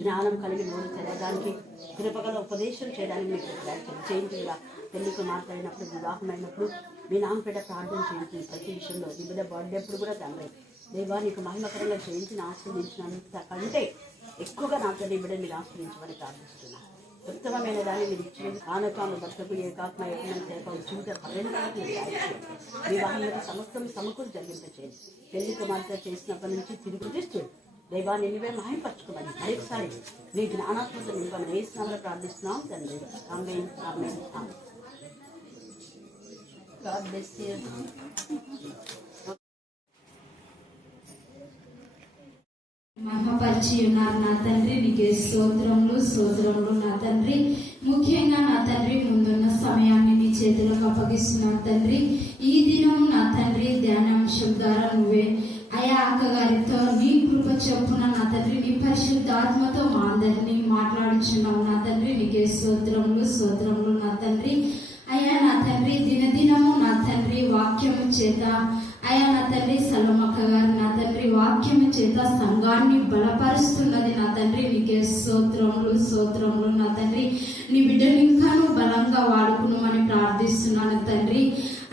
జ్ఞానం కలిగి నోరు తెరవడానికి, కృపగల ఉపదేశం చేయడానికి మీకు చేయించుగా పెళ్లికి మాట్లాడినప్పుడు, వివాహమైనప్పుడు మీ నామపేట ప్రార్థన చేయించింది. ప్రతి విషయంలో నీ బిడ్డ బర్త్డే అప్పుడు కూడా తండ్రి దేవా నీకు మహిమకరంగా చేయించిన ఆశ్రయించినంత కంటే ఎక్కువగా నాతో నీ బిడ్డ మీరు ఆశ్రయించమని ప్రార్థిస్తున్నాను. ఉత్తమమైన దాన్ని మీరు ఇచ్చింది కానకాను భర్తకు ఏకాత్మ యజ్ఞం చేప జీవిత పర్యంతానికి వివాహంలో సమస్తం సమకూరు జరిగింపచేయండి. పెళ్లి కుమార్తె చేసినప్పటి నుంచి తిరిగి తీస్తూ దేవా నిన్నువే మహిమపరచుకోమని మరొకసారి నీ జ్ఞానాత్మక నింపని వేసినామని ప్రార్థిస్తున్నాం తండ్రి. ఆమేన్ ఆమేన్ ఆమేన్. God bless you. మహిమపరిచి ఉన్నారు నా తండ్రి, నీకే స్తోత్రములు స్తోత్రములు నా తండ్రి. ముఖ్యంగా నా తండ్రి ముందున్న సమయాన్ని నీ చేతులకు అప్పగిస్తున్నాను తండ్రి. ఈ దినం నా తండ్రి ధ్యానాంశం ద్వారా నువ్వే అయా అక్కగారితో నీ కృప చొప్పున నా తండ్రి నీ పరిశుద్ధాత్మతో మా అందరినీ మాట్లాడుచున్నావు నా తండ్రి. నీకే స్తోత్రములు స్తోత్రములు నా తండ్రి. అయా నా తండ్రి దినదినము నా తండ్రి వాక్యము చేత అయా నా తండ్రి సలమక్క గారు నా తండ్రి వాక్యము చేత సంఘాన్ని బలపరుస్తున్నది నా తండ్రి. నీకే స్తోత్రములు స్తోత్రములు నా తండ్రి. నీ బిడ్డను ఇంకాను బలంగా వాడుకున్నామని ప్రార్థిస్తున్నాను తండ్రి.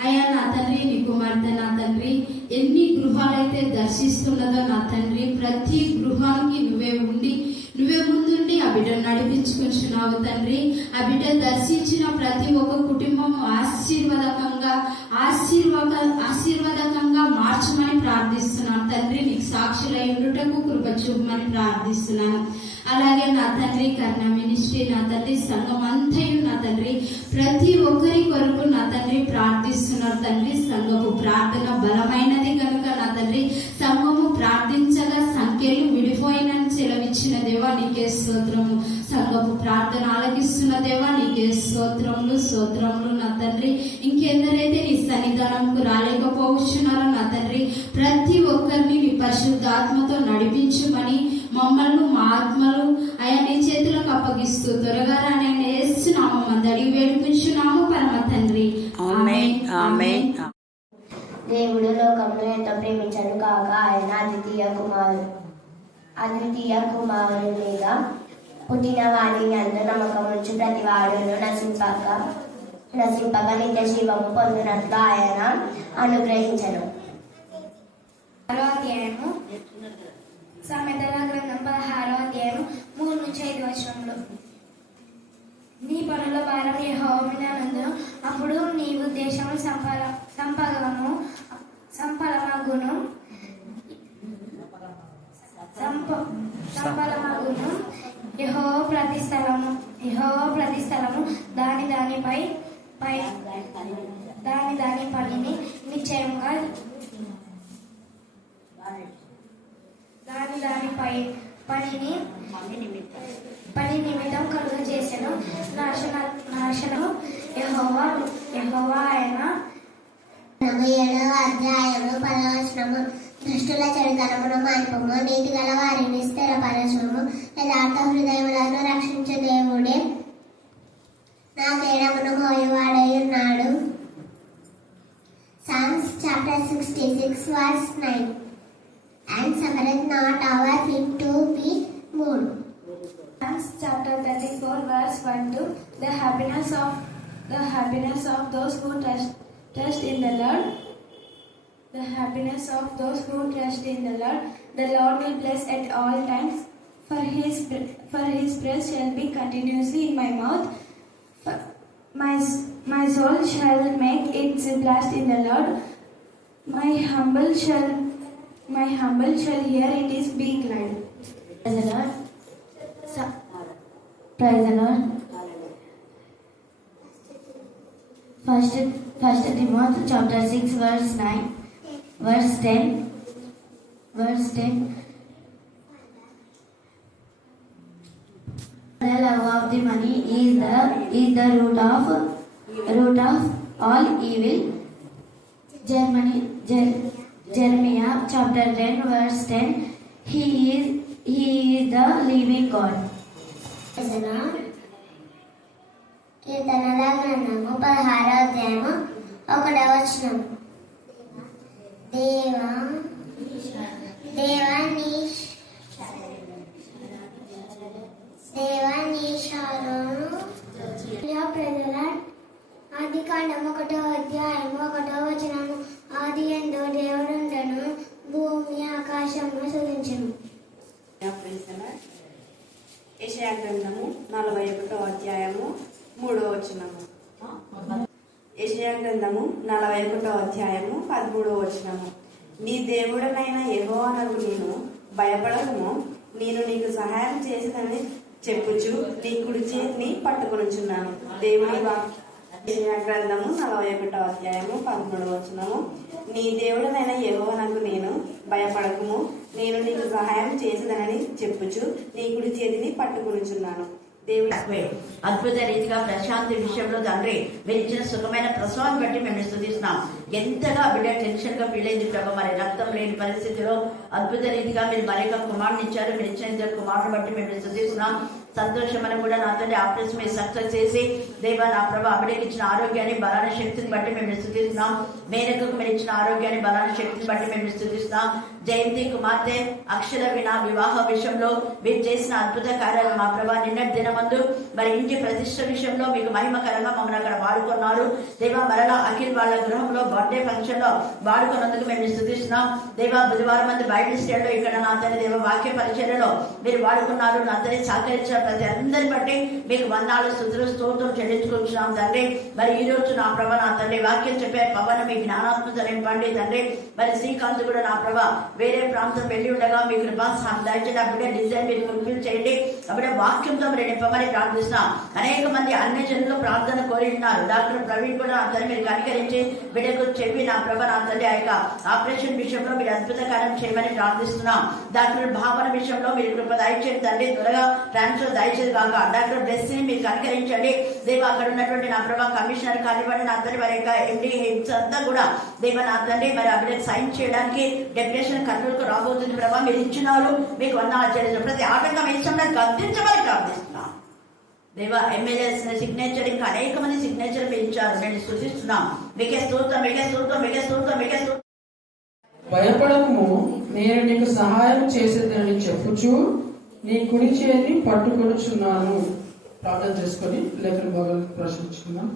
అయా నా తండ్రి నీ కుమార్తె నా తండ్రి ఎన్ని గృహాలైతే దర్శిస్తున్నదో నా తండ్రి ప్రతి గృహానికి నువ్వే ఉండి నువ్వే ముందుండి ఆ బిడ్డను నడిపించుకుంటున్నావు తండ్రి. ఆ బిడ్డ దర్శించిన ప్రతి ఒక్క కుటుంబం ఆశీర్వాదకంగా మార్చమని ప్రార్థిస్తున్నాను తండ్రి. నీకు సాక్షులై ఉండుటకు కృప చూపమని ప్రార్థిస్తున్నాను. అలాగే నా తండ్రి కర్ణ మినిస్ట్రీ నా తండ్రి సంఘం అంతయు నా తండ్రి ప్రతి ఒక్కరి కొరకు నా తండ్రి ప్రార్థిస్తున్నారు తండ్రి. సంఘపు ప్రార్థన బలమైనది కనుక నా తండ్రి సంఘము ప్రార్థించగా సంఖ్యలు విడిపోయినని సెలవిచ్చిన దేవా నీకే స్తోత్రము. సంఘపు ప్రార్థన ఆలకిస్తున్న దేవా నీకే స్తోత్రములు స్తోత్రములు నా తండ్రి. ఇంకెందరైతే నీ సన్నిధానంకు రాలేకపోవచ్చున్నారో నా తండ్రి ప్రతి ఒక్కరిని నీ పరిశుద్ధాత్మతో నడిపించుమని మమ్మల్ని మా ఆత్మలు అయా నీ చేతులకు అప్పగిస్తూ త్వరగా రాని యేసునామం మందడి వేడుకుంటున్నాము పరమ తండ్రి. ఆమేన్ ఆమేన్. దేవుడు లోకంలో ఎంతో ప్రేమించను కాక ఆయన అద్వితీయ కుమారుని మీద పుట్టిన వారి నందు నమ్మకం ఉంచి ప్రతి వాడును నశింపక నిత్య జీవము పొందినట్లు ఆయన అనుగ్రహించను. సామెతల గ్రంథం 16వ అధ్యాయం 3-5 వచనములు. నీ పనుల భారం యెహోవా మీద నుండును, అప్పుడు నీ ఉద్దేశము సంపలమగును. యెహోవా ప్రతి స్థలము దాని పనిని నిశ్చయముగా పని నిమిత్తం కలుగ చేసెను. నాశనము యెహోవా ఆయన. 47వ అధ్యాయము 10వ వచనము. దుష్టుల చెడుతనమును మాన్పము, నీతి గల వారిని స్థిరపరచుము, యథార్థ హృదయములను రక్షించే దేవుడే నా తేడమును మోయువాడై ఉన్నాడు. Psalms chapter 66 verse 9. And suffereth not our feet to be moved. Psalms chapter 34 verse 1-2. The happiness of those who trust in the Lord. The happiness of those who trust in the Lord. The Lord will bless at all times. For his praise shall be continuously in my mouth. My soul shall make its blast in the Lord. My humble shall hear it is be glad. Praise the Lord. Praise the Lord. First Timothy chapter 6 verse 9, verse 10. The love of the money is the root of all evil. Jeremiah chapter 10 verse 10. He is the living God. కీర్తనల గ్రంథము 16వ అధ్యాయము 1వ వచనం. దేవా నీ దేవనీశాలను ప్రజల ఆది కాండం 1వ అధ్యాయం 1వ వచనము. ఆది యందు దేవుడుండెను, భూమి ఆకాశమును సృజించెను. యెషయా గ్రంథము 41వ అధ్యాయము 3వ వచనము. యెషయా గ్రంథము 41వ అధ్యాయము 13వ వచనము. నీ దేవుడనైన యెహోవానకు నేను భయపడకము, నేను నీకు సహాయం చేసినని చెప్పుచు నీ కుడి చేతిని పట్టుకొనుచున్నాను. దేవుని యెషయా గ్రంథము 41వ అధ్యాయము 13వ వచనము. నీ దేవుడనైన యెహోవానకు నేను భయపడకము, నేను నీకు సహాయం చేసేదనని చెప్పుచు నీ కుడి చేతిని పట్టుకొనుచున్నాను. దేవుడు అద్భుత రీతిగా ప్రశాంతి విషయంలో తండ్రి మీరు ఇచ్చిన సుఖమైన ప్రసవాన్ని బట్టి మేము స్తుతిస్తున్నాం. ఎంతగా బిడ్డ టెన్షన్ గా ఫీల్ అయింది ప్రభావ, మరి రక్తం లేని పరిస్థితిలో అద్భుత రీతిగా మీరు మరొక కుమారుని ఇచ్చారు. మీరు ఇచ్చిన ఇద్దరు కుమారుని బట్టి మేము స్తుతిస్తున్నాం. సంతోషమని కూడా నాతో ఆపరేషన్ మీరు సక్సెస్ చేసి దేవా నా ప్రభావ అవిడకి ఇచ్చిన ఆరోగ్యాన్ని బలాన్ని శక్తిని బట్టి మేము స్తుతిస్తున్నాం. మేనకు మీరు ఇచ్చిన ఆరోగ్యాన్ని బలాన్ని శక్తిని బట్టి మేము స్తుతిస్తున్నాం. జయంతి కుమార్తె అక్షర వినా వివాహ విషయంలో మీరు చేసిన అద్భుత కార్యాలు మా ప్రభా నిన్నటి దినమందు మరి ఇంటి ప్రతిష్ట విషయంలో మీకు మహిమకరంగా మమ్మల్ని అక్కడ వాడుకున్నారు దేవా. మరలా అఖిల్ వాళ్ళ గృహంలో బర్త్డే ఫంక్షన్ లో వాడుకున్నందుకు మేము స్తుతిస్తున్నాం దేవా. బుధవారం మంది బైబిల్ స్టడీలో ఇక్కడ నా తండ్రి దేవ వాక్య పరిచర్యలో మీరు వాడుకున్నారు. నా తండ్రి సహకరించిన ప్రతి అందరి బట్టి మీకు వందనాలు స్తుతులు స్తోత్రం చెల్లించుకుంటున్నాం తండ్రి. మరి ఈ రోజు నా ప్రభ నా తండ్రి వాక్యం చెప్పే పవన్ మీ జ్ఞానాత్మత నింపండి తండ్రి. మరి శ్రీకాంత్ కూడా నా ప్రభ వేరే ప్రాంతం వెళ్ళి ఉండగా మీ కృపా దయచేసి అప్పుడే డిజైన్ మీరు ఫుల్ఫిల్ చేయండి. అప్పుడే వాక్యంతో మీరు నింపమని ప్రార్థిస్తున్నాం. అనేక మంది అన్ని జనులు ప్రార్థన కోరి ఉన్నారు. డాక్టర్ ప్రవీణ్ కూడా అందరూ మీరు కనికరించి బిడ్డకు చెప్పి నా ప్రభ నా తండ్రి ఆ యొక్క ఆపరేషన్ విషయంలో మీరు అద్భుత కార్యం చేయమని ప్రార్థిస్తున్నాం. డాక్టర్ భావన విషయంలో మీరు కృప దయచేయండి తండ్రి. త్వరగా ట్రాన్స్ఫర్ దయచేది కాక డాక్టర్ బ్లెస్ ని మీరు కనికరించండి దేవ. అక్కడ ఉన్నటువంటి నా ప్రభా కమిషనర్ కానివ్వండి నా తండ్రి వారి యొక్క ఎండి హెడ్స్ అంతా కూడా దేవ నా తండ్రి మరి అభివృద్ధి సైన్ చేయడానికి డెప్యుటేషన్ కర్నూలుకు రాబోతుంది ప్రభావ. మీరు ఇచ్చినారు మీకు వందనాలు చెల్లించారు. ప్రతి ఆటంకం ఇచ్చంలో గద్దించమని ప్రార్థిస్తున్నాం దేవ. ఎమ్మెల్యేస్ సిగ్నేచర్ ఇంకా అనేక మంది సిగ్నేచర్ మీరు ఇచ్చారు. నేను సూచిస్తున్నాం. మీకే స్తోత్రం మీకే స్తోత్రం మీకే స్తోత్రం మీకే స్తోత్రం. భయపడము, నేను నీకు సహాయం చేసేదని చెప్పుచు నీ కుడి చేతిని పట్టుకొనుచున్నాను. ప్రార్థన చేసుకొని లేఖన భాగాలను ప్రశ్నించుకున్నాం.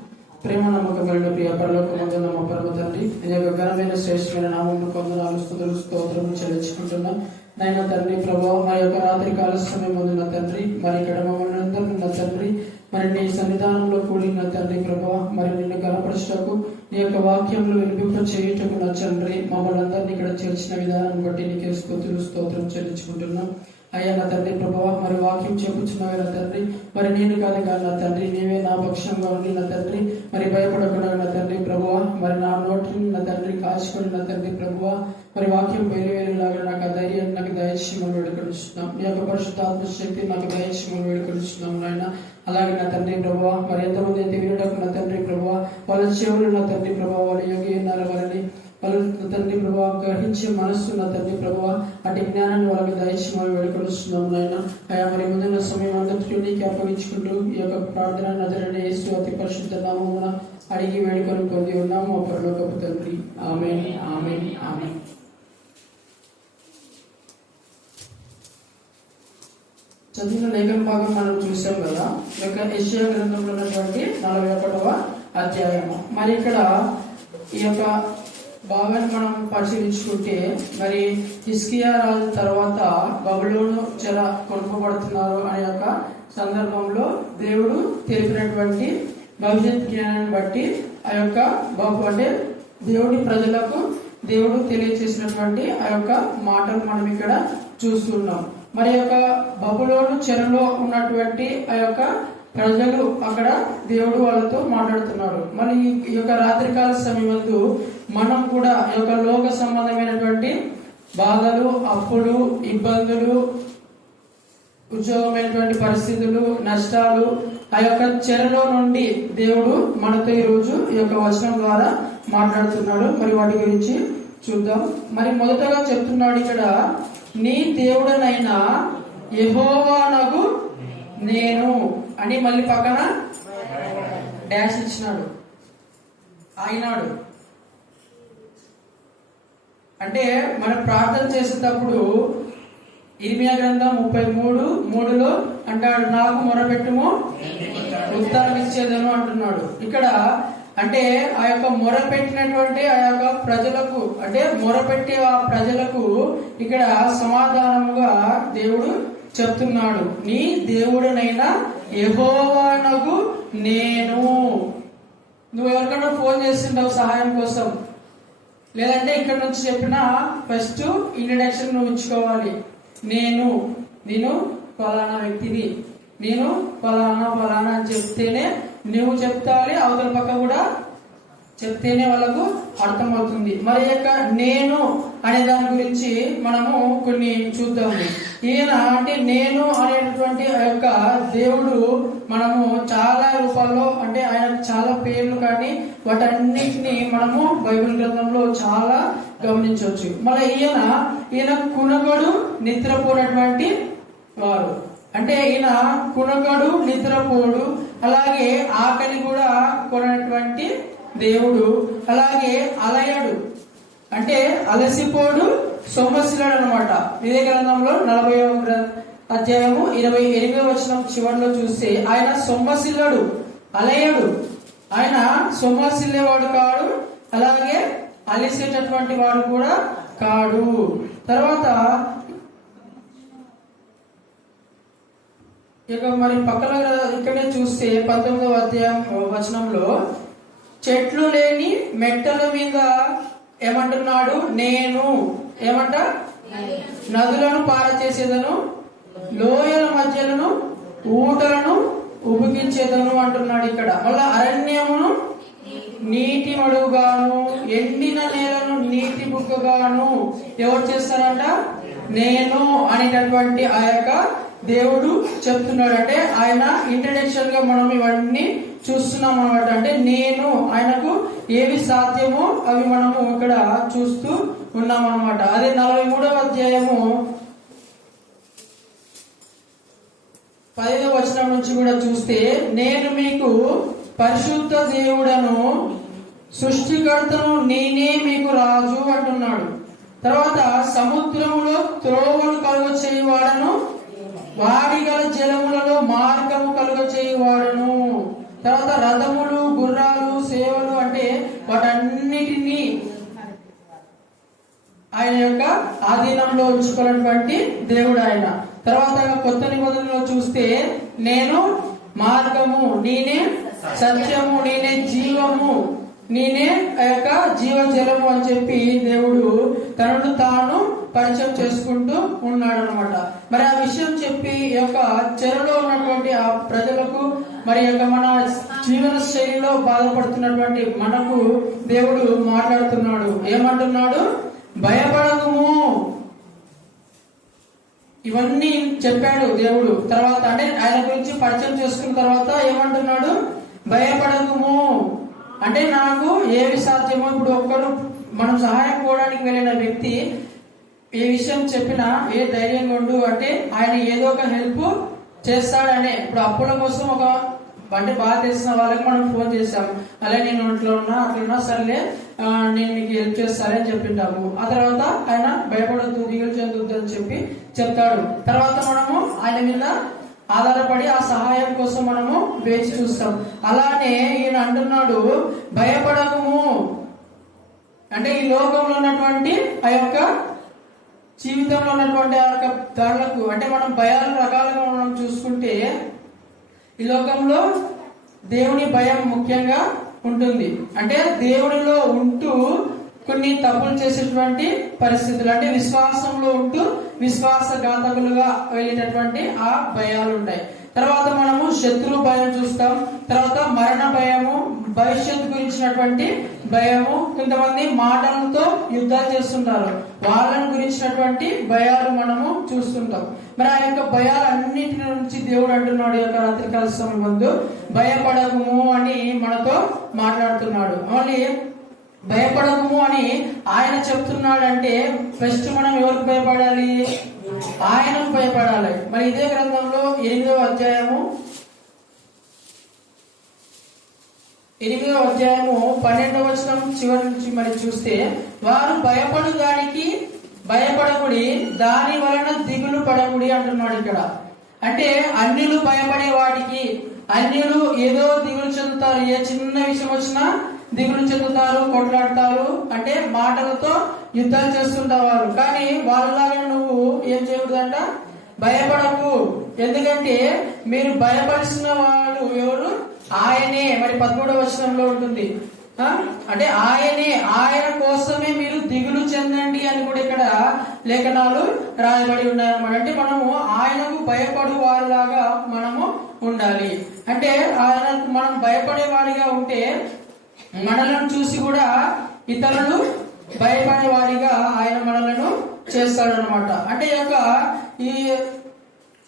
ప్రేమ నమ్మకమైన ప్రియ పరలోకమందున్న మా పరమ తండ్రి, నీ యొక్క ఘనమైన శ్రేష్టమైన నామమును కొందనాలు స్తుతులు స్తోత్రము చెల్లించుకుంటున్నాం. నైనా తండ్రి ప్రభావ మా యొక్క రాత్రి కాల సమయం ముందున్న తండ్రి, మరి ఇక్కడ మమ్మల్ని అందరూ ఉన్న తండ్రి, మరి నీ సన్నిధానంలో కూడిన తండ్రి ప్రభావ, మరి నిన్ను గణపరచటకు నీ యొక్క వాక్యంలో వినిపింప చేయుటకు నా తండ్రి మమ్మల్ని అందరినీ ఇక్కడ చేర్చిన విధానం బట్టి నీకే స్తుతులు స్తోత్రం చెల్లించుకుంటున్నాం. అయ్యా నా తండ్రి ప్రభావ, మరి వాక్యం చెప్పుచున్నావు నా తండ్రి, మరి నేను కాదు నా తండ్రి, నీవే నా పక్షంగా ఉండి నా తండ్రి, మరి భయపడకుండా నా తండ్రి ప్రభువ, మరి నా నోటిని నా తండ్రి కాచుకొని నా తండ్రి ప్రభువ, మరి వాక్యం వెలులాగా నాకు ఆ ధైర్యం నాకు దయచేయమని వేడుకొనిస్తున్నాం. నీ యొక్క పరిశుద్ధాత్మ శక్తి నాకు దయచేయమని వేడుకొనిస్తున్నాం నాయన. అలాగే నా తండ్రి ప్రభువ, మరి ఎంతమంది అయితే వినటకు నా తండ్రి ప్రభువ, వాళ్ళ చెవులు నా తండ్రి ప్రభువ, వాళ్ళ యోగి ఉన్నారు వాళ్ళని వాళ్ళు తండ్రి ప్రభావ గ్రహించే మనస్సు నా తండ్రి ప్రభావ, అటు జ్ఞానాన్ని వాళ్ళకి దయచేయమని వేడుకొనిస్తున్నాం నాయన. అయ్యా మరి ముందున్న సమయం అందరికీ నీకు అప్పగించుకుంటూ ఈ యొక్క ప్రార్థన నజరైన యేసు అతి పరిశుద్ధ నామమున అడిగి వేడుకొని పొంది ఉన్నాము మా పరలోకపు తండ్రి. ఆమేన్ ఆమేన్ ఆమేన్. చదివిన లేఖన భాగం మనం చూసాం కదా, యెషయా గ్రంథంలో ఉన్నటువంటి 41వ అధ్యాయము. మరి ఇక్కడ ఈ యొక్క భాగాన్ని మనం పరిశీలించుకుంటే, మరి హిజ్కియా రాజు తర్వాత బబులోను చెర కొనుపబడుతున్నారు అనే యొక్క సందర్భంలో దేవుడు తెలిపినటువంటి భవిష్యత్ జ్ఞానాన్ని బట్టి ఆ యొక్క అంటే దేవుడి ప్రజలకు దేవుడు తెలియజేసినటువంటి ఆ యొక్క మాటలు మనం ఇక్కడ చూస్తున్నాం. మరి యొక్క బబులోను చెరలో ఉన్నటువంటి ఆ యొక్క ప్రజలు అక్కడ దేవుడు వాళ్ళతో మాట్లాడుతున్నాడు. మరి ఈ యొక్క రాత్రికాల సమయంలో మనం కూడా ఈ యొక్క లోక సంబంధమైనటువంటి బాధలు, అప్పులు, ఇబ్బందులు, ఉద్యోగమైనటువంటి పరిస్థితులు, నష్టాలు, ఆ యొక్క చెరలో నుండి దేవుడు మనతో ఈ రోజు ఈ యొక్క వచనం ద్వారా మాట్లాడుతున్నాడు. మరి వాటి గురించి చూద్దాం. మరి మొదటగా చెప్తున్నాడు ఇక్కడ, నీ దేవుడనైనా యెహోవానగు నేను అని మళ్ళీ పక్కన డాష్ ఇచ్చినాడు, అయినాడు. అంటే మనం ప్రార్థన చేసేటప్పుడు ఇర్మియా గ్రంథం 33:3 అంటాడు, నాకు మొరపెట్టుము ఉత్తరం ఇచ్చేదను అంటున్నాడు. ఇక్కడ అంటే ఆ యొక్క మొరపెట్టినటువంటి ఆ యొక్క ప్రజలకు, అంటే మొరపెట్టి ఆ ప్రజలకు ఇక్కడ సమాధానముగా దేవుడు చెప్తున్నాడు, నీ దేవుడనైనా యెహోవానగు నేను. నువ్వు ఎవరికైనా ఫోన్ చేస్తుంటావు సహాయం కోసం, లేదంటే ఇక్కడ నుంచి చెప్పిన ఫస్ట్ ఇంట్రడక్షన్ నువ్వు ఇచ్చుకోవాలి. నేను ఫలానా వ్యక్తిని, నేను ఫలానా అని చెప్తేనే నువ్వు చెప్తాలి, అవతల పక్క కూడా చెప్తేనే వాళ్ళకు అర్థమవుతుంది. మరి యొక్క నేను అనే దాని గురించి మనము కొన్ని చూద్దాము. ఈయన అంటే నేను అనేటువంటి ఆ యొక్క దేవుడు మనము చాలా రూపాల్లో, అంటే ఆయన చాలా పేర్లు కానీ వాటన్నిటిని మనము బైబిల్ గ్రంథంలో చాలా గమనించవచ్చు. మళ్ళీ ఈయన కునగడు నిద్రపోనటువంటి వారు, అంటే ఈయన కునగడు నిద్రపోడు, అలాగే ఆకలి కూడా కొనటువంటి దేవుడు, అలాగే అలయడు అంటే అలసిపోడు, సొమ్మసిలాడు అనమాట. ఇదే గ్రంథంలో 40వ అధ్యాయము 28వ వచనం చివరిలో చూస్తే ఆయన సొమ్మసిల్లడు, అలయడు, ఆయన సొమ్మసిల్లేవాడు కాడు, అలాగే అలిసేటటువంటి వాడు కూడా కాడు. తర్వాత ఇక మరి పక్కన ఇక్కడే చూస్తే 19వ అధ్యాయం వచనంలో చెట్లు లేని మెట్టల మీద ఏమంటున్నాడు, నేను ఏమంట నదులను పారచేసేదను, లోయల మధ్యలను ఊటలను ఉబికించేదను అంటున్నాడు ఇక్కడ. మళ్ళా అరణ్యమును నీటి మడుగుగాను, ఎండిన నేలను నీటి బుగ్గగాను ఎవరు చేస్తారంట, నేను అనేటటువంటి ఆ యొక్క దేవుడు చెప్తున్నాడు. అంటే ఆయన ఇంట్రడక్షన్ గా మనం ఇవన్నీ చూస్తున్నాం అనమాట. అంటే నేను ఆయనకు ఏవి సాధ్యమో అవి మనము ఇక్కడ చూస్తూ ఉన్నాం అనమాట. అదే 43వ అధ్యాయము 10వ వచనం నుంచి కూడా చూస్తే నేను మీకు పరిశుద్ధ దేవుడను, సృష్టికర్తను, నేనే మీకు రాజు అంటున్నాడు. తర్వాత సముద్రములో త్రోవలు కలుగ చేయువాడను, వాడిగల జలములలో మార్గము కలుగ చేయువాడను. తర్వాత రథములు, గుర్రాలు, సేవలు అంటే వాటన్నిటినీ ఆయన యొక్క ఆధీనంలో ఉంచుకున్నటువంటి దేవుడు ఆయన. తర్వాత కొత్త నిబంధనలో చూస్తే నేను మార్గము, నేనే సత్యము, నేనే జీవము, నేనే ఆ యొక్క జీవజలము అని చెప్పి దేవుడు తనను తాను పరిచయం చేసుకుంటూ ఉన్నాడు అనమాట. మరి ఆ విషయం చెప్పి ఈ యొక్క చెరలో ఉన్నటువంటి ఆ ప్రజలకు, మరి యొక్క మన జీవన శైలిలో బాధపడుతున్నటువంటి మనకు దేవుడు మాట్లాడుతున్నాడు. ఏమంటున్నాడు, భయపడకుము. ఇవన్నీ చెప్పాడు దేవుడు. తర్వాత అంటే ఆయన గురించి పరిచయం చేసుకున్న తర్వాత ఏమంటున్నాడు, భయపడకుము. అంటే నాకు ఏవి సాధ్యమో, ఇప్పుడు ఒక్కరు మనం సహాయం కోవడానికి వెళ్ళిన వ్యక్తి ఏ విషయం చెప్పినా ఏ ధైర్యంగా ఉండు, అంటే ఆయన ఏదో ఒక హెల్ప్ చేస్తాడనే. ఇప్పుడు అప్పుల కోసం ఒక అంటే బాగా తెలిసిన వాళ్ళకి మనం ఫోన్ చేస్తాము, అలా నేను ఇంట్లో ఉన్నా అట్లున్నా, సర్లే నేను మీకు హెల్ప్ చేస్తానని చెప్పింటాము. ఆ తర్వాత ఆయన భయపడద్దు, దిగులు చెందొద్దు అని చెప్పి చెప్తాడు. తర్వాత మనము ఆయన మీద ఆధారపడి ఆ సహాయం కోసం మనము వేచి చూస్తాం. అలానే ఈయన అంటున్నాడు, భయపడకము. అంటే ఈ లోకంలో ఉన్నటువంటి ఆ యొక్క జీవితంలో ఉన్నటువంటి ఆ యొక్క దాడులకు, అంటే మనం భయాలు రకాలుగా మనం చూసుకుంటే ఈ లోకంలో దేవుని భయం ముఖ్యంగా ఉంటుంది. అంటే దేవునిలో ఉంటూ కొన్ని తప్పులు చేసేటువంటి పరిస్థితులు, అంటే విశ్వాసంలో ఉంటూ విశ్వాసఘాతకులుగా వెళ్ళేటటువంటి ఆ భయాలు ఉంటాయి. తర్వాత మనము శత్రు భయం చూస్తాం, తర్వాత మరణ భయము, భవిష్యత్తు గురించినటువంటి భయము, కొంతమంది మాటలతో యుద్ధాలు చేస్తుంటారు, వాళ్ళని గురించినటువంటి భయాలు మనము చూస్తుంటాం. మరి ఆ యొక్క భయాలన్నిటి నుంచి దేవుడు అంటున్నాడు ఈ యొక్క రాత్రికాల సమయం ముందు, భయపడకము అని మనతో మాట్లాడుతున్నాడు. మళ్ళీ భయపడకము అని ఆయన చెప్తున్నాడంటే ఫస్ట్ మనం ఎవరికి భయపడాలి, ఆయనకు భయపడాలి. మరి ఇదే గ్రంథంలో 8వ అధ్యాయము 12వ వచనం చివరి నుంచి మరి చూస్తే, వారు భయపడు దానికి భయపడకుడి, దాని వలన దిగులు పడకుడి అంటున్నాడు ఇక్కడ. అంటే అన్యులు భయపడే వాటికి, అన్యులు ఏదో దిగులు చెందుతారు, ఏ చిన్న విషయం వచ్చినా దిగులు చెందుతారు, కొట్లాడతారు, అంటే మాటలతో యుద్ధాలు చేస్తుంటారు. కానీ వాళ్ళలాగా నువ్వు ఏం చేయకూడదంట, భయపడకు. ఎందుకంటే మీరు భయపడిసిన వాడు ఎవరు? ఆయనే. మరి 13వ వచనంలో ఉంటుంది, అంటే ఆయనే, ఆయన కోసమే మీరు దిగులు చెందండి అని కూడా ఇక్కడ లేఖనాలు రాయబడి ఉన్నాయన్నమాట. అంటే మనము ఆయనకు భయపడు వారిలాగా మనము ఉండాలి. అంటే ఆయనకు మనం భయపడేవాడిగా ఉంటే మనలను చూసి కూడా ఇతరులు భయపడేవాడిగా ఆయన మనలను చేస్తాడు అనమాట. అంటే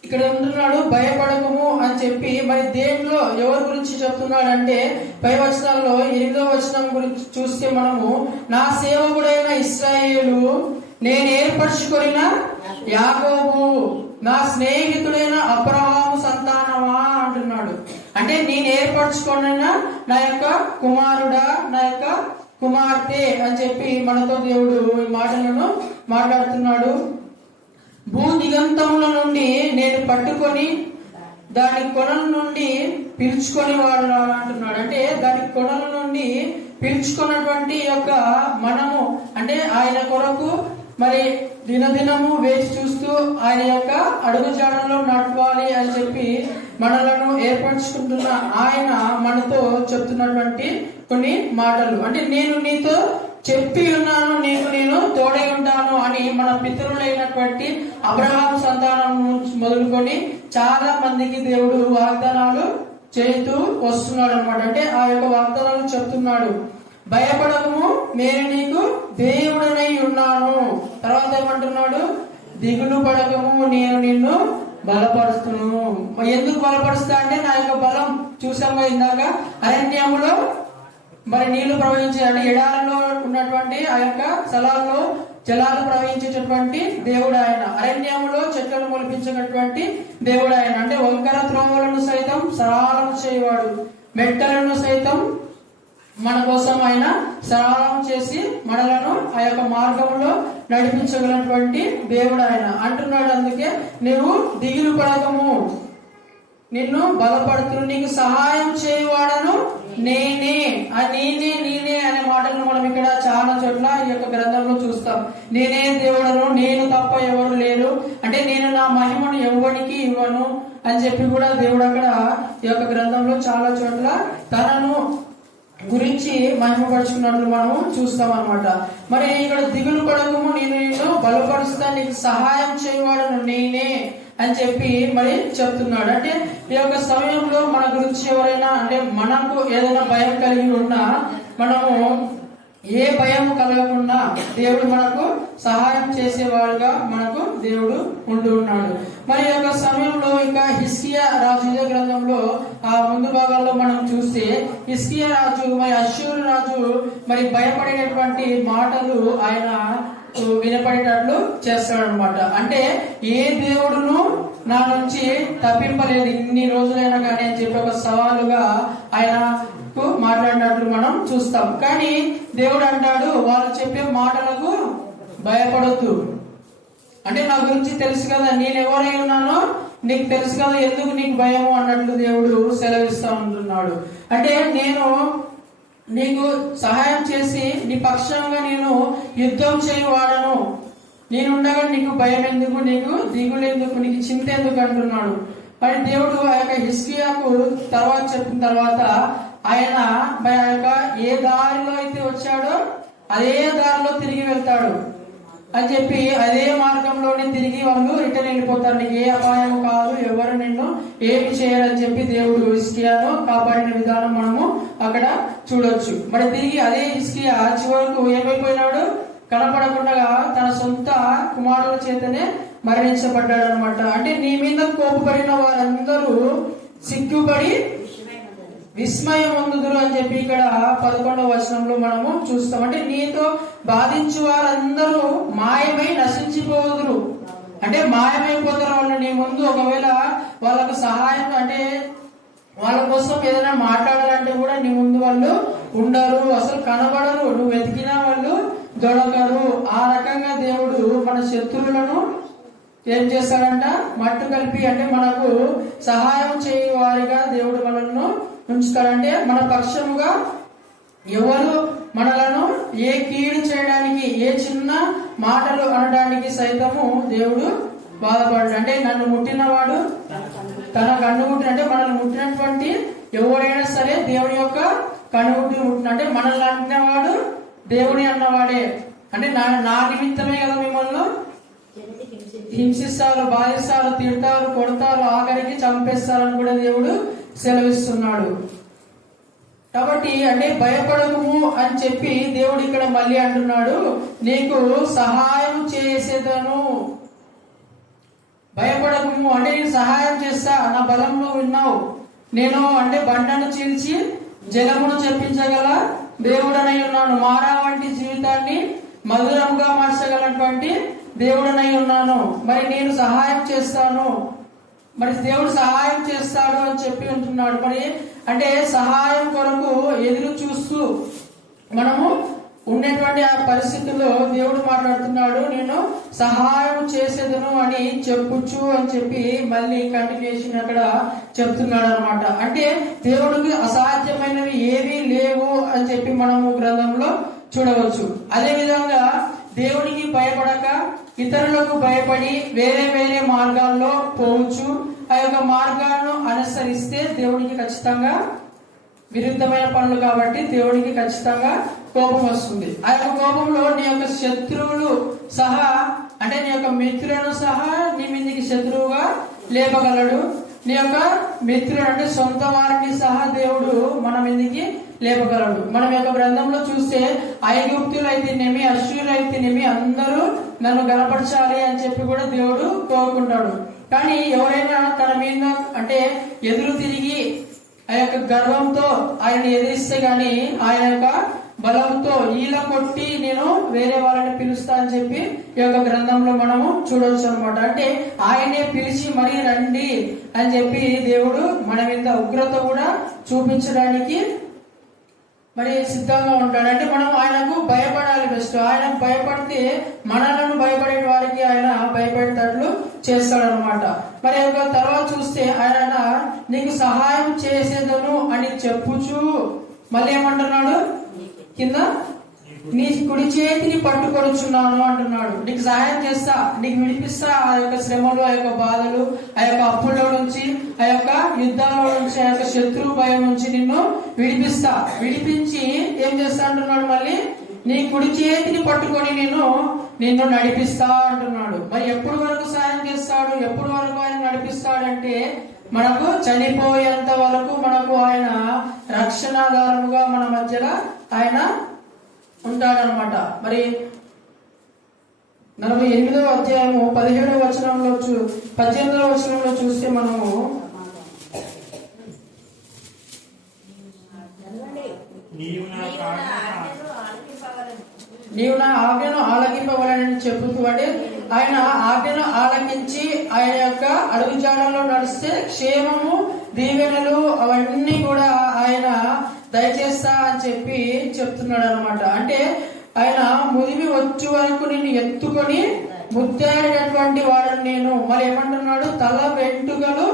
ఇక్కడ ఉంటున్నాడు భయపడకము అని చెప్పి, మరి దేంట్లో ఎవరి గురించి చెప్తున్నాడు అంటే పై వచనాల్లో 8వ వచనం గురించి చూస్తే మనము, నా సేవకుడైన ఇశ్రాయేలు, నేను ఏర్పరచుకొనిన యాకోబు, నా స్నేహితుడైన అబ్రహాము సంతానమా అంటున్నాడు. అంటే నేను ఏర్పరచుకొనిన నా యొక్క కుమారుడా, నా యొక్క కుమార్తె అని చెప్పి మనతో దేవుడు ఈ మాటలను మాట్లాడుతున్నాడు. భూ దిగంతముల నుండి నేను పట్టుకొని దాని కొనల నుండి పిలుచుకొని వాడు అంటున్నాడు. అంటే దాని కొనల నుండి పిలుచుకున్నటువంటి యొక్క మనము, అంటే ఆయన కొరకు మరి దినదినము వేచి చూస్తూ ఆయన యొక్క అడుగుజాడల్లో నడవాలి అని చెప్పి మనలను ఏర్పరచుకుంటున్న ఆయన మనతో చెప్తున్నటువంటి కొన్ని మాటలు. అంటే నేను నీతో చెప్పి ఉన్నాను, నేను తోడై ఉంటాను అని మన పితరులైనటువంటి అబ్రహాము సంతానం మొదలుకొని చాలా మందికి దేవుడు వాగ్దానాలు చేస్తూ వస్తున్నాడు అనమాట. అంటే ఆ యొక్క వాగ్దానాలు చెప్తున్నాడు. భయపడకము, నేను నీకు దేవుడనై ఉన్నాను. తర్వాత ఏమంటున్నాడు, దిగులు పడకము, నేను నిన్ను బలపరుస్తున్నాను. ఎందుకు బలపరుస్తా అంటే నా యొక్క బలం చూసాము ఇందాక, అరణ్యములో మరి నీళ్లు ప్రవహించే, అంటే ఎడారిలో ఉన్నటువంటి ఆ యొక్క స్థలాల్లో జలాలు ప్రవహించేటటువంటి దేవుడు ఆయన. అరణ్యములో చెట్లను మొలిపించేటటువంటి దేవుడు ఆయన. అంటే వంకర త్రోవలను సైతం సరళం చేయవాడు, మెట్టలను సైతం మన కోసం ఆయన సరళం చేసి మనలను ఆ యొక్క మార్గంలో నడిపించగలటువంటి దేవుడు ఆయన అంటున్నాడు. అందుకే నువ్వు దిగులు పడకము, నిన్ను బలపడుతూ నీకు సహాయం చేయవాడను నేనే. ఆ నేనే అనే మాటలను మనం ఇక్కడ చాలా చోట్ల ఈ యొక్క గ్రంథంలో చూస్తాం. నేనే దేవుడను, నేను తప్ప ఎవరు లేరు, అంటే నేను నా మహిమను ఎవరికి ఇవ్వను అని చెప్పి కూడా దేవుడు అక్కడ ఈ యొక్క గ్రంథంలో చాలా చోట్ల తనను గురించి మహిమపరుచుకున్నట్లు మనము చూస్తాం అనమాట. మరి ఇక్కడ దిగులు పడకము, నేను బలపరుస్తా, నీకు సహాయం చేయవాడను నేనే అని చెప్పి మరి చెప్తున్నాడు. అంటే ఈ యొక్క సమయంలో మన గురించి ఎవరైనా, అంటే మనకు ఏదైనా భయం కలిగి ఉన్నా మనము ఏ భయం కలగకుండా దేవుడు మనకు సహాయం చేసేవాడుగా మనకు దేవుడు ఉంటూ ఉన్నాడు. మరి ఈ యొక్క సమయంలో ఇక హిజ్కియా రాజు గ్రంథంలో ఆ ముందు భాగాల్లో మనం చూస్తే హిజ్కియా రాజు మరి అష్షూరు రాజు మరి భయపడేటటువంటి మాటలు ఆయన వినపడేటట్లు చేస్తాడు అనమాట. అంటే ఏ దేవుడును నా నుంచి తప్పింపలేదు ఇన్ని రోజులైనా కానీ అని చెప్పి ఒక సవాలుగా ఆయనకు మాట్లాడినట్లు మనం చూస్తాం. కానీ దేవుడు అంటాడు, వాళ్ళు చెప్పే మాటలకు భయపడొద్దు. అంటే నా గురించి తెలుసు కదా, నేను ఎవరై ఉన్నానో నీకు తెలుసు కదా, ఎందుకు నీకు భయము అన్నట్లు దేవుడు సెలవిస్తా ఉంటున్నాడు. అంటే నేను నీకు సహాయం చేసి నీ పక్షంగా నేను యుద్ధం చేయవాడను, నేనుండగా నీకు భయం ఎందుకు, నీకు దిగులు ఎందుకు, నీకు చింత ఎందుకు అంటున్నాడు. మరి దేవుడు ఆ యొక్క హిజ్కియాకు తర్వాత చెప్పిన తర్వాత ఆయన ఆ యొక్క ఏ దారిలో అయితే వచ్చాడో అదే దారిలో తిరిగి వెళ్తాడు అని చెప్పి అదే మార్గంలోనే తిరిగి వాళ్ళు రిటర్న్ వెళ్ళిపోతారు. నీకు ఏ అపాయం కాదు, ఎవరు నిన్ను ఏమి చేయాలని చెప్పి దేవుడు హిజ్కియాను కాపాడిన విధానం మనము అక్కడ చూడొచ్చు. మరి తిరిగి అదే హిజ్కియా చివరకు ఏమైపోయినాడు, కనపడకుండా తన సొంత కుమారుల చేతనే మరణించబడ్డాడు అనమాట. అంటే నీ మీద కోపపడిన వారందరూ సిగ్గుపడి విస్మయం పొందుదురు అని చెప్పి ఇక్కడ 11వ వచనంలో మనము చూస్తాం. అంటే నీతో బాధించు వారందరూ మాయమై నశించిపోదురు, అంటే మాయమైపోతారు వాళ్ళు నీ ముందు. ఒకవేళ వాళ్ళకు సహాయం, అంటే వాళ్ళ కోసం ఏదైనా మాట్లాడాలంటే కూడా నీ ముందు వాళ్ళు ఉండరు, అసలు కనబడరు, నువ్వు వెతికినా వాళ్ళు దొరకరు. ఆ రకంగా దేవుడు మన ఏం చేస్తాడంట? మట్టు కలిపి, అంటే మనకు సహాయం చేయ వారిగా దేవుడు మనల్ని ఉంచుతాడంటే మన పక్షముగా ఎవరు మనలను ఏ కీడు చేయడానికి, ఏ చిన్న మాటలు అనడానికి సైతము దేవుడు బాధపడ్డాడు. అంటే నన్ను ముట్టినవాడు తన కన్నుగుట్టిన, అంటే మనల్ని ముట్టినటువంటి ఎవరైనా సరే దేవుని యొక్క కన్నుగుట్టి ముట్టిన, అంటే మనల్ని అంటున్నవాడు దేవుని అన్నవాడే. అంటే నా నిమిత్తమే కదా మిమ్మల్ని హింసిస్తారు, బాధిస్తారు, తిడతారు, కొడతారు, ఆఖరికి చంపేస్తారని కూడా దేవుడు సెలవిస్తున్నాడు. కాబట్టి అంటే భయపడము అని చెప్పి దేవుడు ఇక్కడ మళ్ళీ అంటున్నాడు, నీకు సహాయం చేసేదను. భయపడము అంటే నేను సహాయం చేస్తా, నా బలంలో విన్నావు. నేను అంటే బండను చీల్చి జలమును చెప్పించగల దేవుడనై ఉన్నాను. మారా వంటి జీవితాన్ని మధురంగా మార్చగలటువంటి దేవుడనై ఉన్నాను. మరి నేను సహాయం చేస్తాను. మరి దేవుడు సహాయం చేస్తాడు అని చెప్పి ఉంటున్నాడు. మరి అంటే సహాయం కొరకు ఎదురు చూస్తూ మనము ఉన్నటువంటి ఆ పరిస్థితుల్లో దేవుడు మాట్లాడుతున్నాడు, నేను సహాయం చేసేదను అని చెప్పుచ్చు అని చెప్పి మళ్ళీ కంటిన్యూషన్ అక్కడ చెప్తున్నాడు అనమాట. అంటే దేవుడికి అసాధ్యమైనవి ఏవీ లేవు అని చెప్పి మనము గ్రంథంలో చూడవచ్చు. అదే విధంగా దేవునికి భయపడక ఇతరులకు భయపడి వేరే వేరే మార్గాల్లో పోవచ్చు. ఆ యొక్క మార్గాలను అనుసరిస్తే దేవుడికి ఖచ్చితంగా విరుద్ధమైన పనులు కాబట్టి దేవుడికి ఖచ్చితంగా కోపం వస్తుంది. ఆ యొక్క కోపంలో నీ యొక్క శత్రువులు సహా, అంటే నీ యొక్క మిత్రులను సహా నీ మీదకి శత్రువుగా లేపగలడు. నీ యొక్క మిత్రుడు అంటే సొంత వారిని సహా దేవుడు మన మీదకి లేపగలడు. మనం యొక్క గ్రంథంలో చూస్తే ఐగుప్తులు అయితేనేమి, అశ్వరులు అయితేనేమి అందరూ నన్ను గనపరచాలి అని చెప్పి కూడా దేవుడు కోరుకుంటాడు. కానీ ఎవరైనా తన మీద అంటే ఎదురు తిరిగి ఆ యొక్క గర్వంతో ఆయన ఎదిరిస్తే గాని ఆయన యొక్క బలంతో ఈల కొట్టి నేను వేరే వాళ్ళని పిలుస్తా అని చెప్పి ఈ యొక్క గ్రంథంలో మనము చూడవచ్చు అనమాట. అంటే ఆయనే పిలిచి మరీ రండి అని చెప్పి దేవుడు మన మీద ఉగ్రత కూడా చూపించడానికి మరి సిద్ధంగా ఉంటాడు. అంటే మనం ఆయనకు భయపడాలి బెస్ట్. ఆయనకు భయపడితే మనలను భయపడే వారికి ఆయన భయపడేటట్లు చేస్తాడు అనమాట. మరి యొక్క తర్వాత చూస్తే ఆయన నీకు సహాయం చేసేదను అని చెప్పుచు మళ్ళీ ఏమంటున్నాడు కింద, నీ కుడి చేతిని పట్టుకొనుచున్నాను అంటున్నాడు. నీకు సహాయం చేస్తా, నీకు విడిపిస్తా ఆ యొక్క శ్రమలు, ఆ యొక్క బాధలు, ఆ యొక్క అప్పుల్లో నుంచి, ఆ యొక్క యుద్ధాల నుంచి, ఆ యొక్క శత్రువు భయం నుంచి నిన్ను విడిపిస్తా. విడిపించి ఏం చేస్తా అంటున్నాడు మళ్ళీ, నీ కుడి చేతిని పట్టుకొని నిన్ను నడిపిస్తా అంటున్నాడు. మరి ఎప్పుడు వరకు సహాయం చేస్తాడు, ఎప్పుడు వరకు ఆయన నడిపిస్తాడంటే మనకు చనిపోయేంత వరకు మనకు ఆయన రక్షణాధారముగా మన మధ్యలో ఆయన ఉంటాడనమాట. మరి 48వ అధ్యాయము 17వ వచనంలో 18వ వచనంలో చూస్తే మనము నీవు నా ఆజ్ఞను ఆలకింపవలనని చెబుతూ, అంటే ఆయన ఆజ్ఞను ఆలకించి ఆయన యొక్క అడుగుజాడల్లో నడిస్తే క్షేమము, దీవెనలు అవన్నీ కూడా ఆయన దయచేస్తా అని చెప్పి చెప్తున్నాడు అనమాట. అంటే ఆయన ముదిమి వచ్చే వరకు నిన్ను ఎత్తుకొని ముద్దాడినటువంటి వాడని నేను. మరి ఏమంటున్నాడు, తల వెంట్రుకలు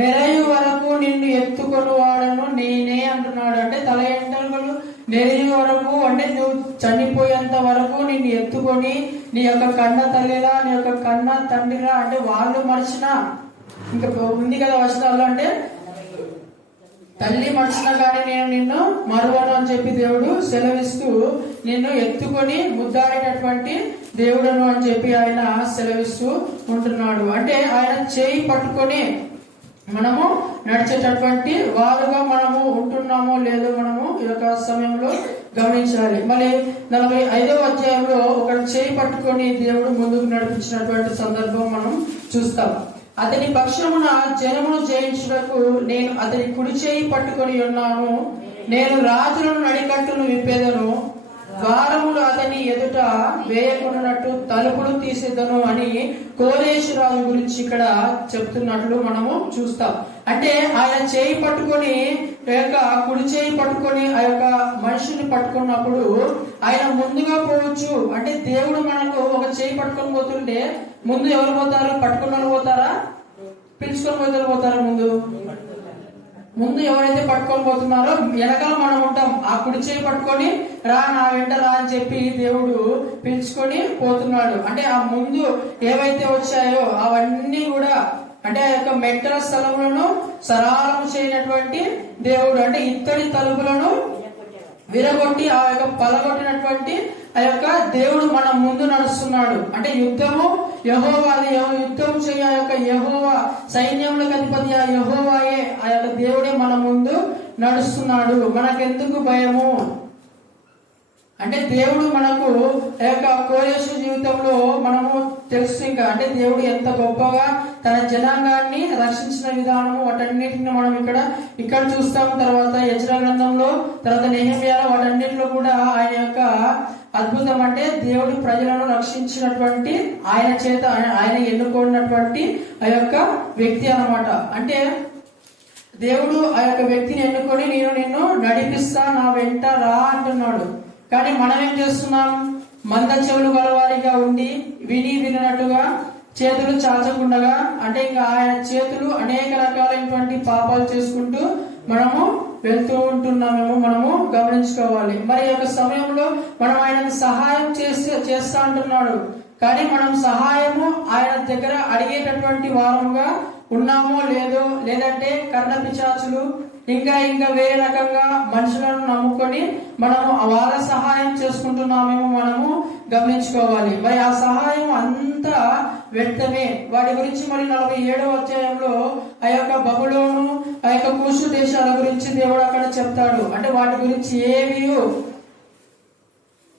నెరయు వరకు నిన్ను ఎత్తుకొని వాడను నేనే అంటున్నాడు. అంటే తల వెంట్రుకలు నెరయు వరకు అంటే నువ్వు చనిపోయేంత వరకు నిన్ను ఎత్తుకొని నీ యొక్క కన్న తల్లిలా, నీ యొక్క కన్న తండ్రిలా, అంటే వాళ్ళు మర్చినా ఇంకా ఉంది కదా వచనాల్లో, అంటే తల్లి మర్చినా కానీ నేను నిన్ను మరువను అని చెప్పి దేవుడు సెలవిస్తూ నిన్ను ఎత్తుకొని ముద్దాడేటటువంటి దేవుడను అని చెప్పి ఆయన సెలవిస్తూ ఉంటున్నాడు. అంటే ఆయన చేయి పట్టుకొని మనము నడిచేటటువంటి వారుగా మనము ఉంటున్నామో లేదో మనము ఈ యొక్క సమయంలో గమనించాలి. మళ్ళీ 45వ అధ్యాయంలో ఒక చేయి పట్టుకొని దేవుడు ముందుకు నడిపించినటువంటి సందర్భం మనం చూస్తాం. అతని పక్షమున జనమును జయించుటకు నేను అతని కుడి చేయి పట్టుకొని ఉన్నాను. నేను రాజులను నడికట్టును విప్పేదను, ద్వారములు అతని ఎదుట వేయకున్నట్టు తలుపులు తీసేదను అని కోరేషు రాజు గురించి ఇక్కడ చెప్తున్నట్లు మనము చూస్తాం. అంటే ఆయన చేయి పట్టుకొని యొక్క కుడి చేయి పట్టుకొని ఆ యొక్క మనిషిని పట్టుకున్నప్పుడు ఆయన ముందుగా పోవచ్చు. అంటే దేవుడు మనకు ఒక చేయి పట్టుకొని పోతుంటే ముందు ఎవరు పోతారు? పట్టుకున్న వాళ్ళు పోతారా? పిలుచుకొని పోతే పోతారా? ముందు ఎవరైతే పట్టుకొని పోతున్నారో వెనకాల మనం ఉంటాం. ఆ కుడి చేయి పట్టుకొని రా నా వెంట రా అని చెప్పి దేవుడు పిలుచుకొని పోతున్నాడు. అంటే ఆ ముందు ఏవైతే వచ్చాయో అవన్నీ కూడా అంటే ఆ యొక్క మెట్టల స్థలములను సరాలము చేయనటువంటి దేవుడు, అంటే ఇత్తడి తలుపులను విరగొట్టి ఆ యొక్క పలగొట్టినటువంటి ఆ యొక్క దేవుడు మన ముందు నడుస్తున్నాడు. అంటే యుద్ధము యెహోవాది, యుద్ధం చేయ ఆ యొక్క యెహోవా, సైన్యములకు అధిపతి ఆ యెహోవాయే, ఆ యొక్క దేవుడే మన ముందు నడుస్తున్నాడు. మనకెందుకు భయము? అంటే దేవుడు మనకు యొక్క కోరేసు జీవితంలో మనము తెలుసు. ఇంకా అంటే దేవుడు ఎంత గొప్పగా తన జనాంగాన్ని రక్షించిన విధానము వాటన్నిటిని మనం ఇక్కడ చూస్తాం. తర్వాత యెజ్రా గ్రంథంలో, తర్వాత నెహెమ్యాలో, వాటన్నిటిలో కూడా ఆయన యొక్క అద్భుతం అంటే దేవుడి ప్రజలను రక్షించినటువంటి ఆయన చేత ఆయన ఎన్నుకున్నటువంటి ఆ యొక్క వ్యక్తి అన్నమాట. అంటే దేవుడు ఆ యొక్క వ్యక్తిని ఎన్నుకొని నేను నిన్ను నడిపిస్తా, నా వెంట రా అంటున్నాడు. కానీ మనం ఏం చేస్తున్నాం? మంద చెవులు గలవారిగా ఉండి వినట్టుగా చేతులు చాచకుండగా, అంటే ఇంకా ఆయన చేతులు అనేక రకాలైనటువంటి పాపాలు చేసుకుంటూ మనము వెళ్తూ ఉంటున్నామేమో మనము గమనించుకోవాలి. మరి యొక్క సమయంలో మనం ఆయనకు సహాయం చేస్తా అంటున్నాడు. కానీ మనం సహాయము ఆయన దగ్గర అడిగేటటువంటి వారముగా ఉన్నామో లేదో, లేదంటే కర్ణ పిశాచులు ఇంకా వేరే రకంగా మనుషులను నమ్ముకొని మనము వాళ్ళ సహాయం చేసుకుంటున్నామేమో మనము గమనించుకోవాలి. మరి ఆ సహాయం అంతా వ్యర్థమే. వాటి గురించి మరి 47వ అధ్యాయంలో ఆ యొక్క బబులోను, ఆ యొక్క కూషు దేశాల గురించి దేవుడు అక్కడ చెప్తాడు. అంటే వాటి గురించి ఏవి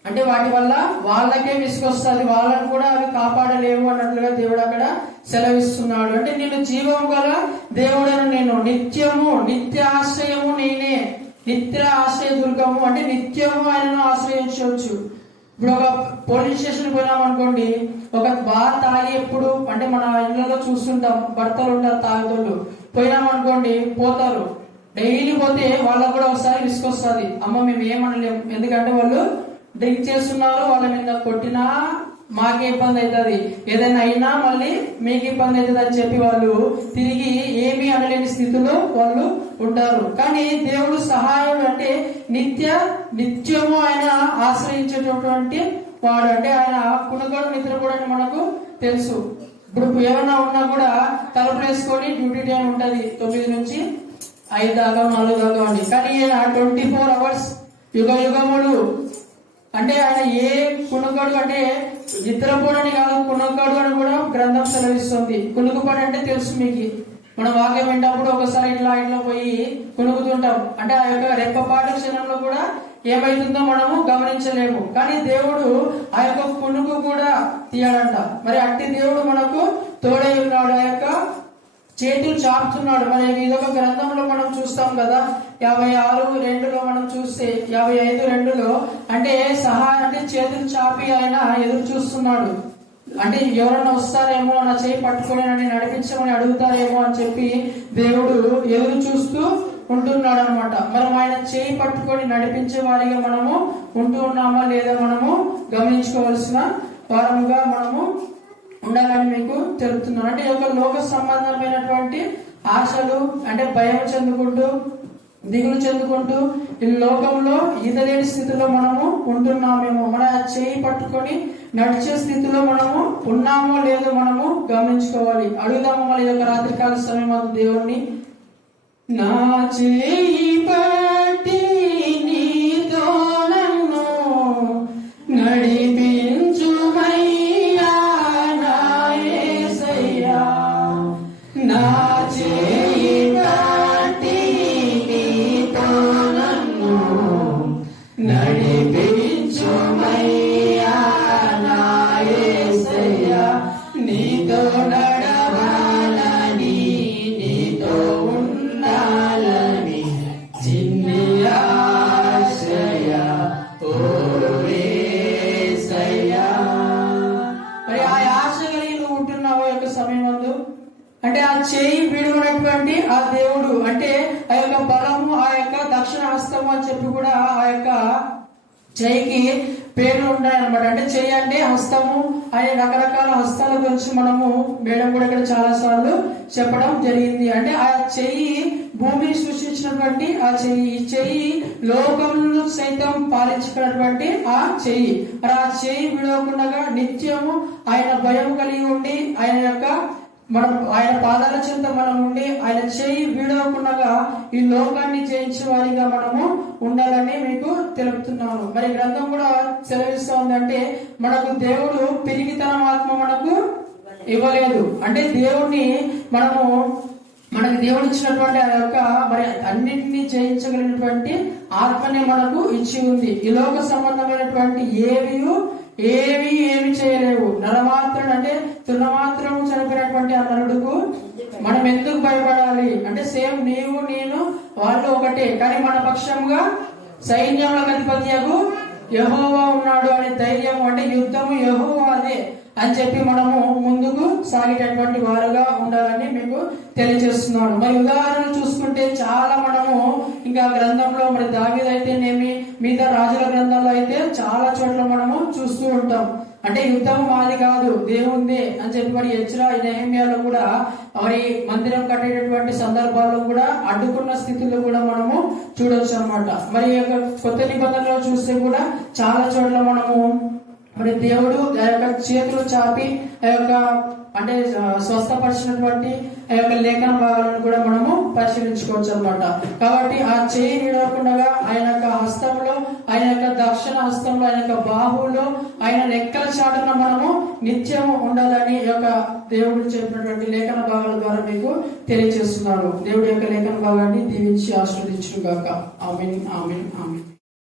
అంటే వాటి వల్ల వాళ్ళకే విసుకొస్తుంది, వాళ్ళని కూడా అవి కాపాడలేవు అన్నట్లుగా దేవుడు అక్కడ సెలవిస్తున్నాడు. అంటే నేను జీవం గల దేవుడను, నేను నిత్య ఆశ్రయము నేనే, నిత్య ఆశ్రయ దుర్గము. అంటే నిత్యము ఆయనను ఆశ్రయించవచ్చు. ఇప్పుడు ఒక పోలీస్ స్టేషన్ పోయినాం అనుకోండి, ఒక బార్ తాగి ఎప్పుడు అంటే మన ఇళ్లలో చూస్తుంటాం, భర్తలు ఉంటారు తాగుతోళ్ళు, పోయినాం అనుకోండి పోతారు. డైలీ పోతే వాళ్ళకు కూడా ఒకసారి విసుకొస్తుంది, అమ్మ మేము ఏమనలేము, ఎందుకంటే వాళ్ళు డ్రింక్ చేస్తున్నారు, వాళ్ళ మీద కొట్టినా మాకే ఇబ్బంది అవుతుంది, ఏదైనా అయినా మళ్ళీ మీకు ఇబ్బంది అవుతుంది అని చెప్పి వాళ్ళు తిరిగి ఏమీ అనలేని స్థితిలో వాళ్ళు ఉంటారు. కానీ దేవుడు సహాయుడు, అంటే నిత్యము ఆయన ఆశ్రయించేటటువంటి వాడు. అంటే ఆయన కునుగోడు నిద్రపోవడానికి మనకు తెలుసు. ఇప్పుడు ఏమన్నా ఉన్నా కూడా తలుపులు వేసుకొని డ్యూటీ టైం ఉంటది 9 నుంచి 5 దాకా 4 దాకా ఉంది. కానీ 24 అవర్స్ యుగములు, అంటే ఆయన ఏ కునుకోడు, అంటే నిద్రపోడని కాదు, కునుకోడు అని కూడా గ్రంథం సెలవిస్తుంది. కునుకుపడి అంటే తెలుసు మీకు, మనం వాక్యం వింటప్పుడు ఒకసారి ఇట్లా పోయి కునుకుతుంటాం. అంటే ఆ యొక్క రెప్పపాటు క్షణంలో కూడా ఏమైతుందో మనము గమనించలేము. కానీ దేవుడు ఆ యొక్క కునుకు కూడా తీయడంట. మరి అట్టి దేవుడు మనకు తోడై ఉన్నాడు, ఆ యొక్క చేతులు చాపుతున్నాడు. మరి ఇదొక గ్రంథంలో మనం చూస్తాం కదా, 56:2లో మనం చూస్తే 55:2లో అంటే అంటే చేతులు చాపి ఆయన ఎదురు చూస్తున్నాడు. అంటే ఎవరన్నా వస్తారేమో, నా చేయి పట్టుకొని నన్ను నడిపించమని అడుగుతారేమో అని చెప్పి దేవుడు ఎదురు చూస్తూ ఉంటున్నాడు అనమాట. మనం ఆయన చేయి పట్టుకొని నడిపించే వారిగా మనము ఉంటూ ఉన్నామా లేదా మనము గమనించుకోవాల్సిన వారముగా మనము ఉండాలని మీకు తెలుపుతున్నాను. అంటే ఈ యొక్క లోక సంబంధమైనటువంటి ఆశలు, అంటే భయం చెందుకుంటూ దిగులు చెందుకుంటూ ఈ లోకంలో ఈదలేని స్థితిలో మనము ఉంటున్నామేమో, మన చేయి పట్టుకొని నడిచే స్థితిలో మనము ఉన్నామో లేదో మనము గమనించుకోవాలి. అడుగుదాము మన యొక్క రాత్రికాల సమయం దేవుణ్ణి, నా చేయి పట్టి నీతో నన్ను నడిపించుమయ్యా నా యేసయ్యా, నా చేయి పట్టి నీతో నన్ను నడిపించుమయ్యా నా యేసయ్యా, నీతో నడవాలని నీతో ఉండాలని చిన్ని ఆశయ ఓ యేసయ్యా. మరి ఆ ఆశ కలిగి నువ్వు ఉంటున్నావు యొక్క సమయం ముందు, అంటే ఆ చేయి విడువనటువంటి ఆ దేవుడు, అంటే ఆ యొక్క బలము, ఆ యొక్క దక్షిణ హస్తము అని చెప్పి కూడా ఆ యొక్క చెయ్యికి పేర్లు ఉన్నాయన్నమాట. అంటే చెయ్యి అంటే హస్తము అనే రకరకాల హస్తాల గురించి మనము మేడం కూడా ఇక్కడ చాలా సార్లు చెప్పడం జరిగింది. అంటే ఆ చెయ్యి భూమిని సృష్టించినటువంటి ఆ చెయ్యి, ఈ చెయ్యి లోకములను సైతం పాలించుకున్నటువంటి ఆ చెయ్యి. మరి ఆ చెయ్యి విడవకుండా నిత్యము ఆయన భయం కలిగి ఉండి ఆయన పాదాల చెంత మనం ఉండి ఆయన చెయ్యి విడవకుండా ఈ లోకాన్ని జయించే వారిగా మనము ఉండాలని మీకు తెలుపుతున్నాను. మరి గ్రంథం కూడా సెలవిస్తా ఉందంటే మనకు దేవుడు పిరిగితనం ఆత్మ మనకు ఇవ్వలేదు. అంటే మనకు దేవుడు ఇచ్చినటువంటి ఆ యొక్క మరి అన్నింటినీ జయించగలిగినటువంటి ఆత్మని మనకు ఇచ్చి ఉంది. ఈ లోక సంబంధమైనటువంటి ఏమి చేయలేవు. నరమాత్రుడు అంటే తున్నమాత్రం చనిపోయినటువంటి ఆ నరుడుకు మనం ఎందుకు భయపడాలి అంటే సేమ్ నీవు నేను వాళ్ళు ఒకటే, కానీ మన పక్షంగా సైన్యములకు అధిపత్యకు యెహోవా ఉన్నాడు అనే ధైర్యం, అంటే యుద్ధము యెహోవాదే అని చెప్పి మనము ముందుకు సాగేటటువంటి వారుగా ఉండాలని మీకు తెలియజేస్తున్నాను. మరి ఉదాహరణ చూసుకుంటే చాలా మనము ఇంకా గ్రంథంలో మరి దావీదు అయితేనేమి మిగతా రాజుల గ్రంథాల్లో అయితే చాలా చోట్ల మనము చూస్తూ ఉంటాం. అంటే యుద్ధం మాది కాదు దేవుందే అని చెప్పి మరి ఎజ్రా నెహెమ్యాలో కూడా మరి మందిరం కట్టేటటువంటి సందర్భాల్లో కూడా అడ్డుకున్న స్థితిలో కూడా మనము చూడొచ్చు అన్నమాట. మరి కొత్త నిబంధనలో చూస్తే కూడా చాలా చోట్ల మనము మరి దేవుడు ఆ యొక్క చేతులు చాపి ఆ యొక్క అంటే స్వస్థపరిచినటువంటి ఆ యొక్క లేఖన భాగాలను కూడా మనము పరిశీలించుకోవచ్చు అన్నమాట. కాబట్టి ఆ చేయి విడవకుండా ఆయన యొక్క హస్తంలో, ఆయన యొక్క దక్షిణ హస్తంలో, ఆయన యొక్క బాహువులో, ఆయన నెక్కల చాటున మనము నిత్యము ఉండాలని ఈ యొక్క దేవుడు చెప్పినటువంటి లేఖన భాగాల ద్వారా మీకు తెలియజేస్తున్నాను. దేవుడి యొక్క లేఖన భాగాన్ని దీవించి ఆశీర్వదించును గాక. ఆమేన్, ఆమేన్, ఆమేన్.